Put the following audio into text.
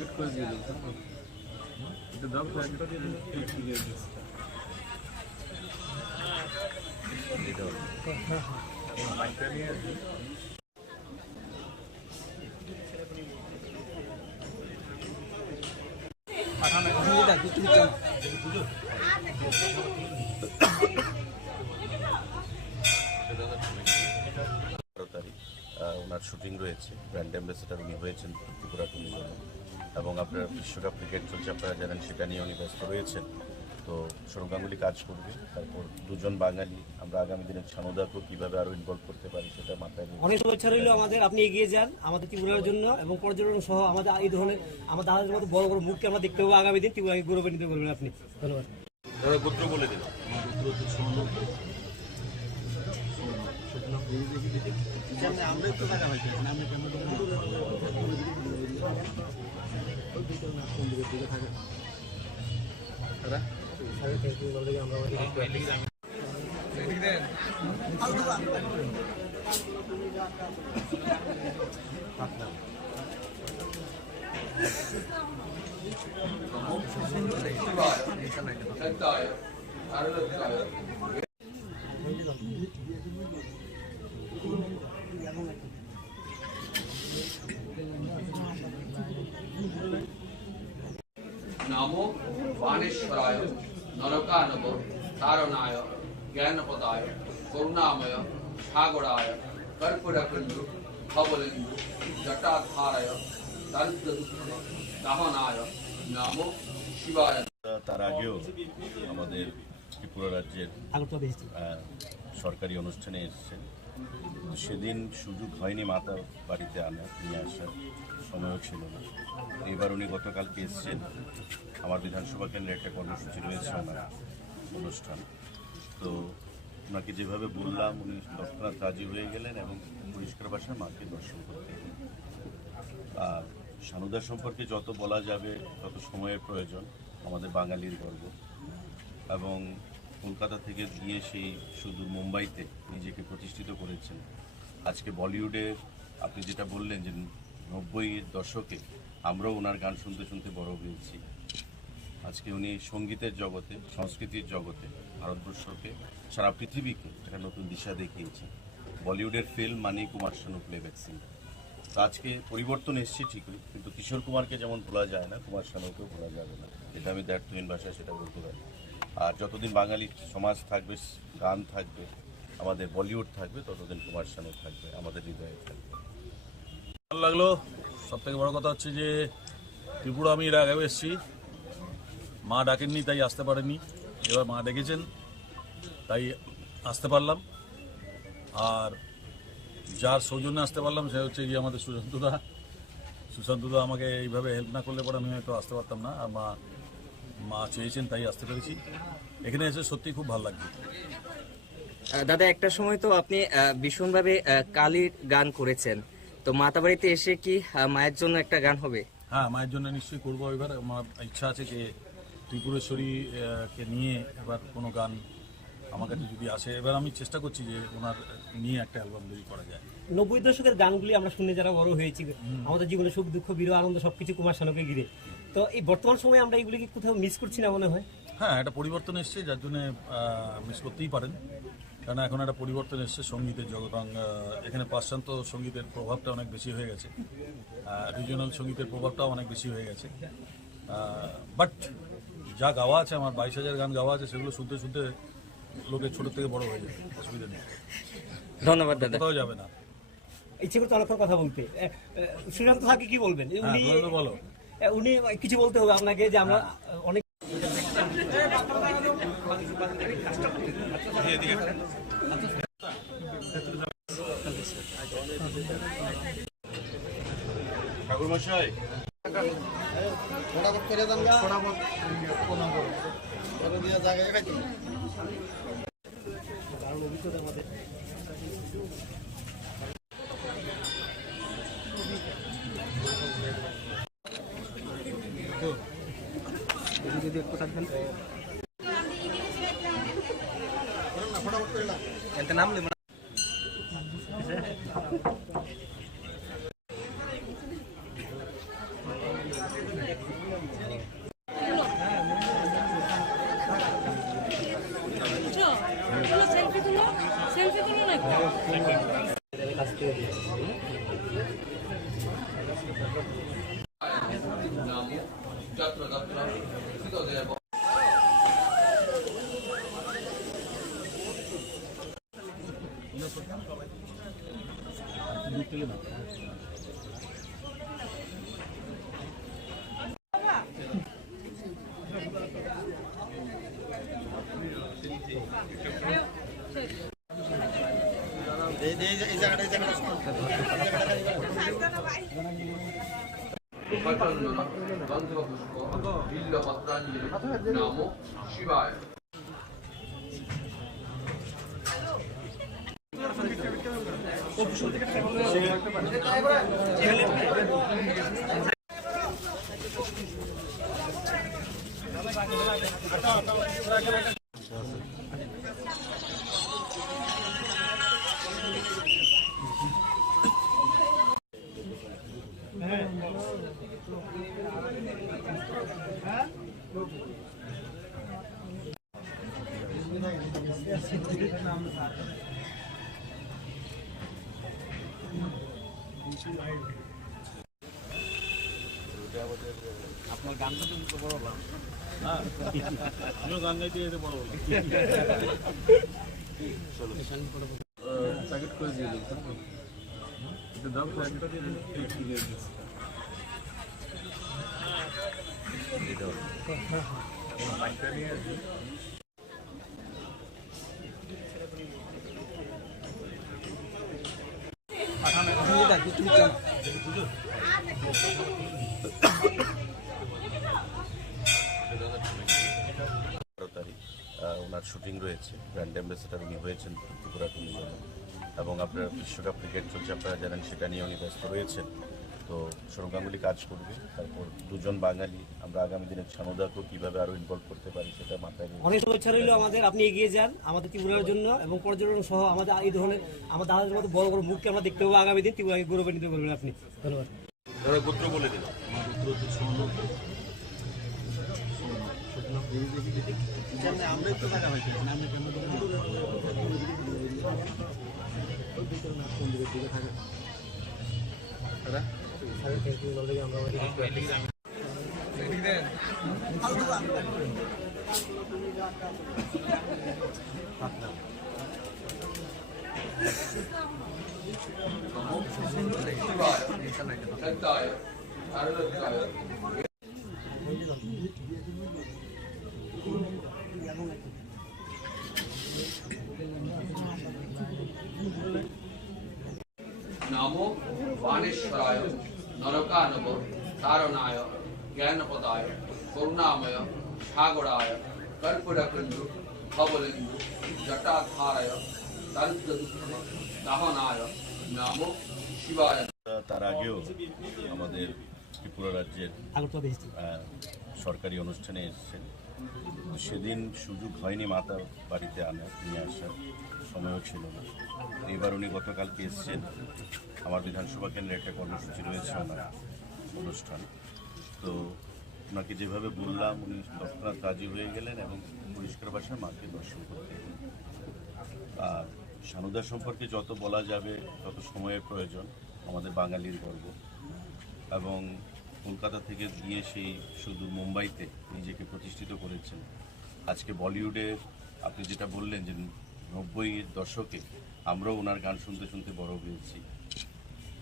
Packet করে দিয়ে দিন, এটা দাও প্যাকেট দিয়ে দিন। ওনার শুটিং রয়েছে, ব্র্যান্ড অ্যাম্বাসেডার উনি হয়েছেন ত্রিপুরা টুরিজমে, এবং আপনার বিশ্বকাপ ক্রিকেট চলছে, আপনারা জানেন, সেটা নিয়ে উনি ব্যস্ত রয়েছেন। তো সৌরভ গাঙ্গুলি কাজ করবে, তারপর দুজন বাঙালি আমরা আগামী দিনে ছানুদাকেও কীভাবে আরও ইনভলভ করতে পারি সেটা মাথায় রেখে অনেক শুভেচ্ছা রইল আমাদের। আপনি এগিয়ে যান আমাদের ত্রিপুরার জন্য এবং পর্যটন সহ আমাদের এই ধরনের আমার দাদাদের মতো বড় বড় মুখকে আমরা দেখতে পাবো আগামী দিন। ত্রিপুরাকে গৌরবান্বিত করবেন আপনি। ধন্যবাদ। দাদা গোত্র বলে দিন। नमो वाणेश्वराय नरकानव तारणाय ज्ञानपदाय करुणामय सागराय कर्पूरबिंदु भवलिंदु जटाधाराय दहनाय नमो शिवाय। তার আগেও আমাদের ত্রিপুরা রাজ্যের সরকারি অনুষ্ঠানে এসেছেন, সেদিন সুযোগ হয়নি মাতা বাড়িতে নিয়ে আসার, সময়ও ছিল না। এবার উনি গতকালকে এসেছেন, আমার বিধানসভা কেন্দ্রে একটা কর্মসূচি রয়েছে আমার অনুষ্ঠান। তো ওনাকে যেভাবে বললাম উনি তৎক্ষণাৎ রাজি হয়ে গেলেন এবং পরিষ্কার ভাষায় মাকে দর্শন করতে গেলেন। আর সানুদা সম্পর্কে যত বলা যাবে তত সময়ের প্রয়োজন, আমাদের বাঙালির গর্ব। এবং কলকাতা থেকে গিয়ে সেই শুধু মুম্বাইতে নিজেকে প্রতিষ্ঠিত করেছেন। আজকে বলিউডে আপনি যেটা বললেন যে 90-এর দশকে আমরাও ওনার গান শুনতে শুনতে বড় হয়েছি। আজকে উনি সঙ্গীতের জগতে, সংস্কৃতির জগতে ভারতবর্ষকে, সারা পৃথিবীকে একটা নতুন দিশা দেখিয়েছেন। বলিউডের ফিল্ম মানেই কুমার শানু প্লেব্যাক সিঙ্গার। তো আজকে পরিবর্তন এসছে ঠিকই, কিন্তু কিশোর কুমারকে যেমন ভোলা যায় না, কুমার শানুকেও ভোলা যাবে না। এটা আমি দ্ব্যর্থহীন ভাষায় সেটা বলতে পারি। আর যতদিন বাঙালি সমাজ থাকবে, গান থাকবে, আমাদের বলিউড থাকবে, ততদিন কুমার শানু থাকবে, আমাদের হৃদয়ে থাকবে। ভালো লাগলো। সব থেকে বড় কথা হচ্ছে যে ত্রিপুরা আমি এর আগেও এসেছি, মা ডাকেননি তাই আসতে পারেনি, এবার মা ডেকেছেন তাই আসতে পারলাম। আর যার সৌজন্যে আসতে পারলাম সে হচ্ছে গিয়ে আমাদের সুশান্তদা আমাকে এইভাবে হেল্প না করলে পরে আমি হয়তো আসতে পারতাম না। আর মা চেয়েছেন তাই আসতে পেরেছি। এখানে এসে সত্যি খুব ভালো লাগছে। দাদা, একটা সময় তো আপনি ভীষণভাবে কালীর গান করেছেন, তো মাতাবাড়িতে এসে কি মায়ের জন্য একটা গান হবে? হ্যাঁ, মায়ের জন্য নিশ্চয়ই করবো। এবার আমার ইচ্ছা আছে যে ত্রিপুরেশ্বরীকে নিয়ে এবার কোনো গান আমার কাছে যদি আসে, এবার আমি চেষ্টা করছি যে ওনার নিয়ে একটা অ্যালবাম তৈরি করা যায়। 90 দশকের গানগুলি আমরা শুনে যারা বড় হয়েছি, আমাদের জীবনে সুখ দুঃখ বিরহ আনন্দ সবকিছু কুমার শানুকে ঘিরে। তো এই বর্তমান সময়ে আমরা এগুলিকে কোথাও মিস করছি না মনে হয়? হ্যাঁ, একটা পরিবর্তন এসছে, যার জন্য মিস করতেই পারেন, কারণ এখন একটা পরিবর্তন এসছে সঙ্গীতের জগৎ। এখানে পাশ্চাত্য সঙ্গীতের প্রভাবটা অনেক বেশি হয়ে গেছে, রিজিওনাল সঙ্গীতের প্রভাবটাও অনেক বেশি হয়ে গেছে। বাট যা গাওয়া আছে, আমার 22,000 গান গাওয়া আছে, সেগুলো শুনতে শুনতে লোকের ছোট থেকে বড় হয়ে যাবে, অসুবিধা নেই। ধন্যবাদ দাদা। কোথাও যাবে না। ইচ্ছে করতে অনেকক্ষণ কথা বলতে। সুশান্ত থাকে কি বলবেন? বলো। উনি কিছু বলতে হবে আপনাকে যে আমরা অনেক ঠাকুরমশাই ফটাফট করে দেন গা, ফটাফট করে দিয়ে জায়গায় খাইতে যদি একটু থাকবেন ফটাফট করে না এতে নাম নেব। নামো যত্র তত্র স্থিতদেব চন্দন গন্ধপুষ্প বিল্লপত্রাঞ্জলি নামো শিবায় আপনার গানটা তো বড় হলাম না, আমিও গান গাইতে যেতে বড় হলাম। প্যাকেট করে দিয়ে দিন, এটা দাম প্যাকেটটা দিয়ে দিন। ওনার শুটিং রয়েছে, ব্র্যান্ড অ্যাম্বাসেডার উনি হয়েছেন ত্রিপুরা টুর্নামেন্টে, এবং আপনার বিশ্বকাপ ক্রিকেট চলছে, আপনারা জানেন, সেটা নিয়ে উনি ব্যস্ত রয়েছেন। তো সৌরভ গাঙ্গুলি কাজ করবে, তারপর দুজন বাঙালি আমরা আগামী দিনে ছানুদাকেও কীভাবে আরও ইনভলভ করতে পারি সেটা মাথায় রেখে। অনেক শুভেচ্ছা রইল আমাদের, আপনি এগিয়ে যান আমাদের ত্রিপুরার জন্য এবং পর্যটন সহ আমাদের এই ধরনের আমার দাদাদের মতো বড় বড় মুখকে আমরা দেখতে পাবো আগামী দিন, ত্রিপুরাকে গৌরবান্বিত করবেন আপনি। ধন্যবাদ। দাদা গোত্র বলে দিন। আমার পুত্র হচ্ছে সোনু। আমরাই তো টাকা পাইছি, আমি শিবায় সত্যায় আরোগ্যায় নামো বাণেশ্বরায় নরকানব তারণায় জ্ঞানপদায় করুণাময় সাগরায় কর্পুরকুণ্ডু ভবলিন্দু জটাধারায় দরিদ্রদুঃখ দাহনায় নামো শিবায়। তার আগেও আমাদের ত্রিপুরা রাজ্যের সরকারি অনুষ্ঠানে এসেছেন, সেদিন সুযোগ হয়নি মাতার বাড়িতে নিয়ে আসার, সময়ও ছিল না। এবার উনি গতকালকে এসেছেন, আমার বিধানসভা কেন্দ্রে একটা কর্মসূচি রয়েছে ওনার অনুষ্ঠান। তো ওনাকে যেভাবে বললাম উনি তৎক্ষণাৎ রাজি হয়ে গেলেন এবং পরিষ্কার ভাষায় মাকে দর্শন করতে গেলেন। আর সানুদা সম্পর্কে যত বলা যাবে তত সময়ের প্রয়োজন, আমাদের বাঙালির গর্ব। এবং কলকাতা থেকে গিয়ে সেই শুধু মুম্বাইতে নিজেকে প্রতিষ্ঠিত করেছেন। আজকে বলিউডে আপনি যেটা বললেন যে 90-এর দশকে আমরাও ওনার গান শুনতে শুনতে বড় হয়েছি।